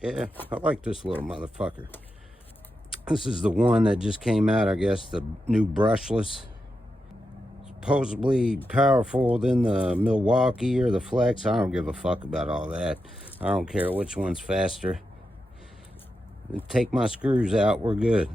Yeah, I like this little motherfucker. This is the one that just came out, I guess, the new brushless. Supposedly powerful than the Milwaukee or the Flex. I don't give a fuck about all that. I don't care which one's faster. Take my screws out, we're good.